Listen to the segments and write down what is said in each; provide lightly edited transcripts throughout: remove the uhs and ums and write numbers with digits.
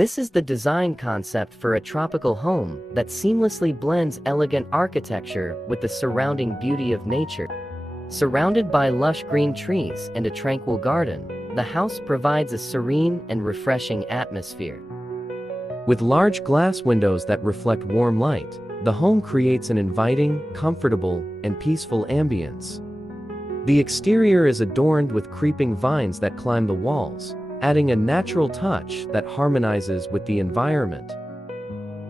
This is the design concept for a tropical home that seamlessly blends elegant architecture with the surrounding beauty of nature. Surrounded by lush green trees and a tranquil garden, the house provides a serene and refreshing atmosphere. With large glass windows that reflect warm light, the home creates an inviting, comfortable, and peaceful ambience. The exterior is adorned with creeping vines that climb the walls, adding a natural touch that harmonizes with the environment.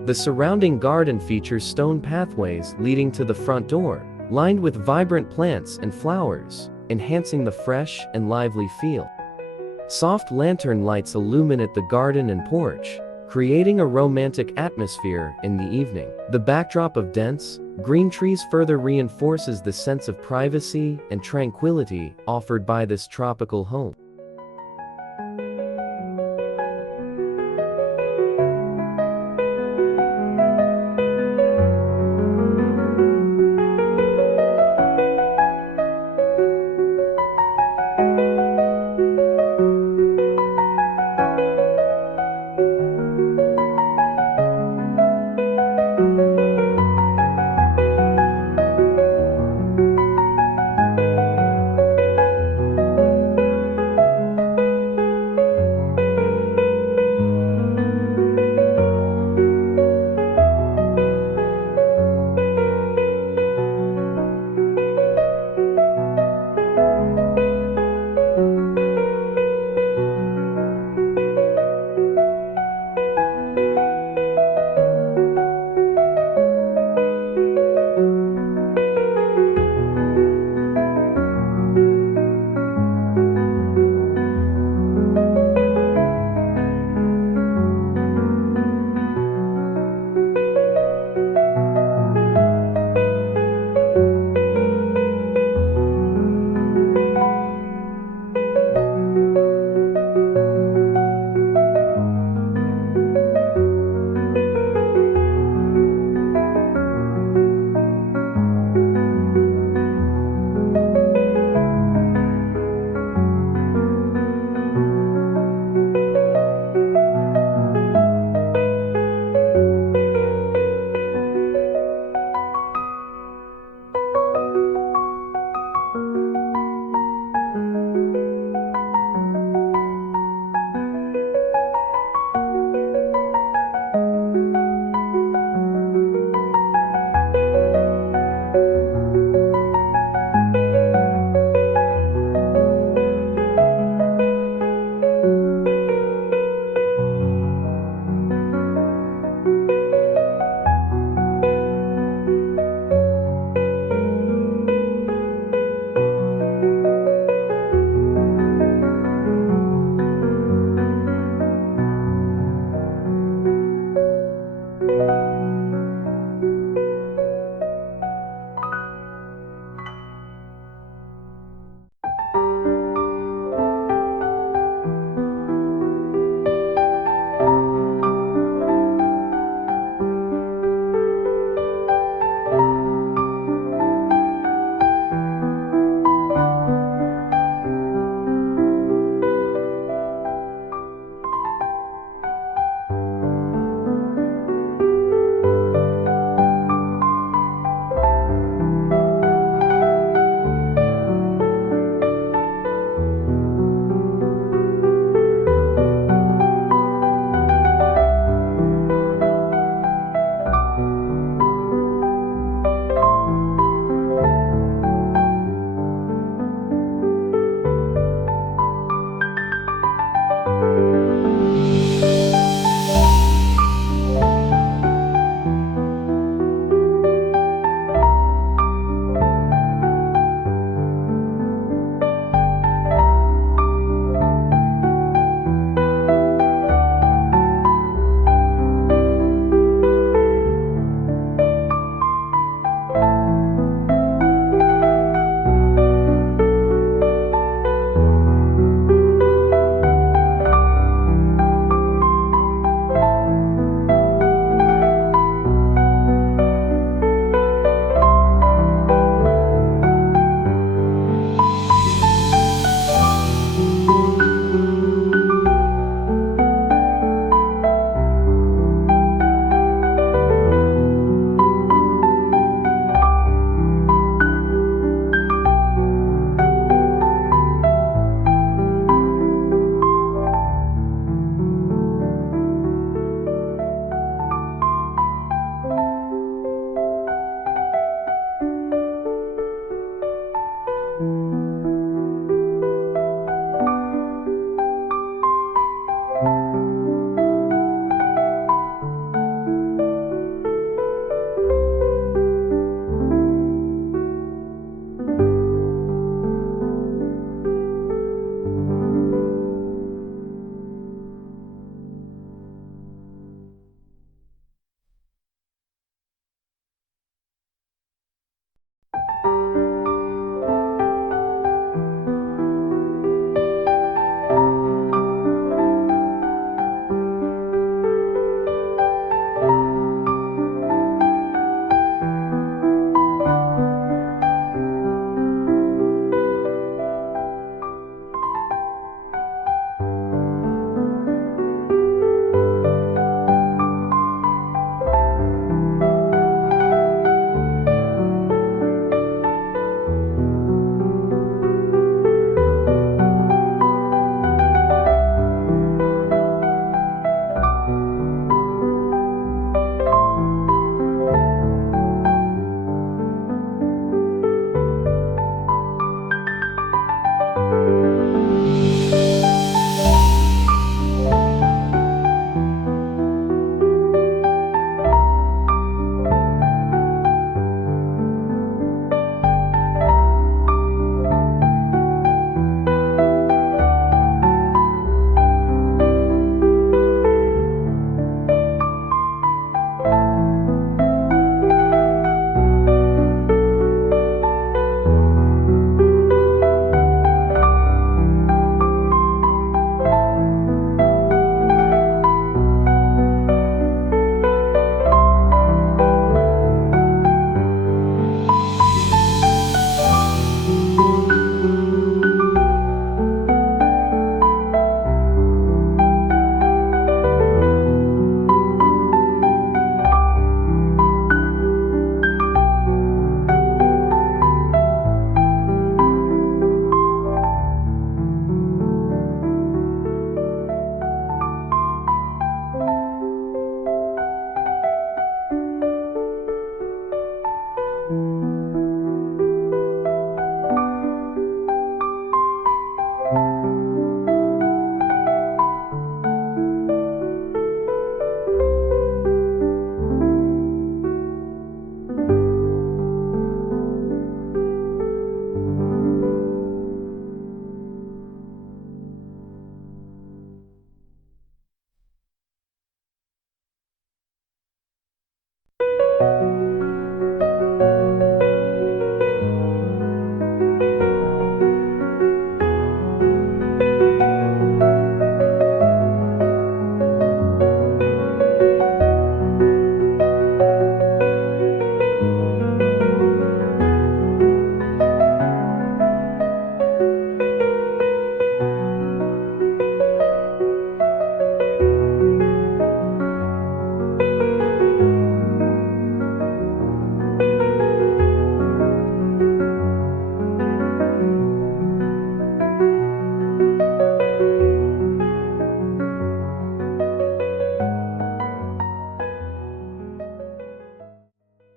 The surrounding garden features stone pathways leading to the front door, lined with vibrant plants and flowers, enhancing the fresh and lively feel. Soft lantern lights illuminate the garden and porch, creating a romantic atmosphere in the evening. The backdrop of dense, green trees further reinforces the sense of privacy and tranquility offered by this tropical home.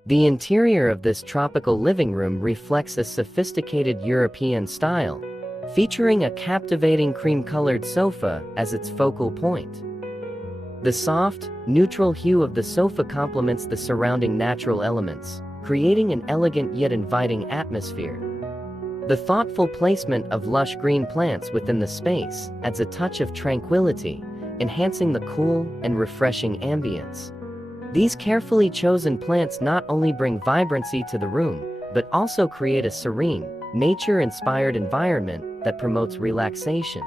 The interior of this tropical living room reflects a sophisticated European style, featuring a captivating cream-colored sofa as its focal point. The soft, neutral hue of the sofa complements the surrounding natural elements, creating an elegant yet inviting atmosphere. The thoughtful placement of lush green plants within the space adds a touch of tranquility, enhancing the cool and refreshing ambience. These carefully chosen plants not only bring vibrancy to the room, but also create a serene, nature-inspired environment that promotes relaxation.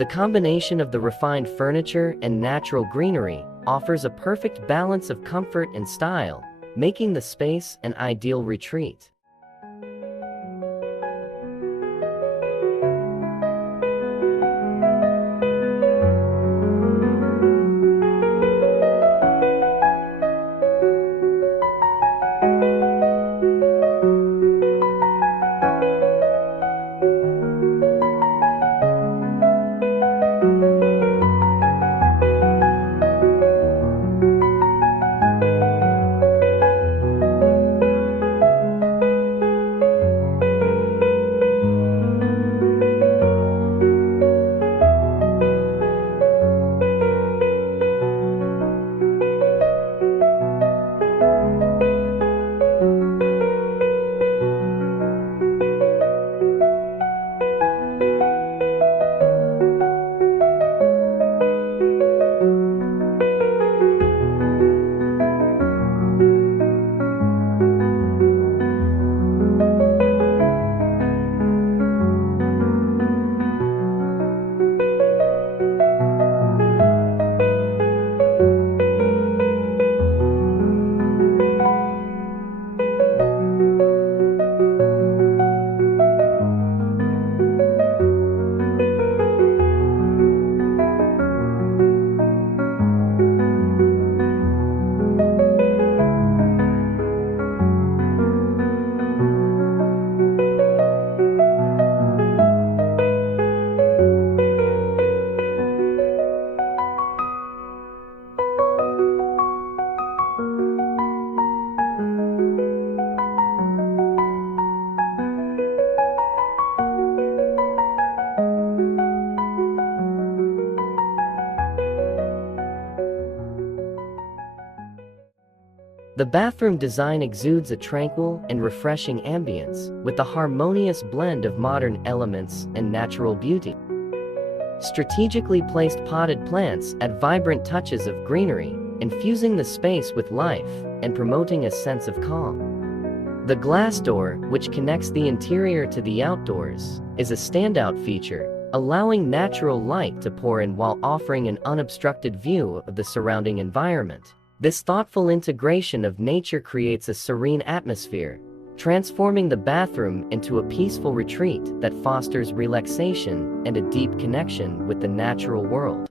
The combination of the refined furniture and natural greenery offers a perfect balance of comfort and style, making the space an ideal retreat. The bathroom design exudes a tranquil and refreshing ambience, with a harmonious blend of modern elements and natural beauty. Strategically placed potted plants add vibrant touches of greenery, infusing the space with life and promoting a sense of calm. The glass door, which connects the interior to the outdoors, is a standout feature, allowing natural light to pour in while offering an unobstructed view of the surrounding environment. This thoughtful integration of nature creates a serene atmosphere, transforming the bathroom into a peaceful retreat that fosters relaxation and a deep connection with the natural world.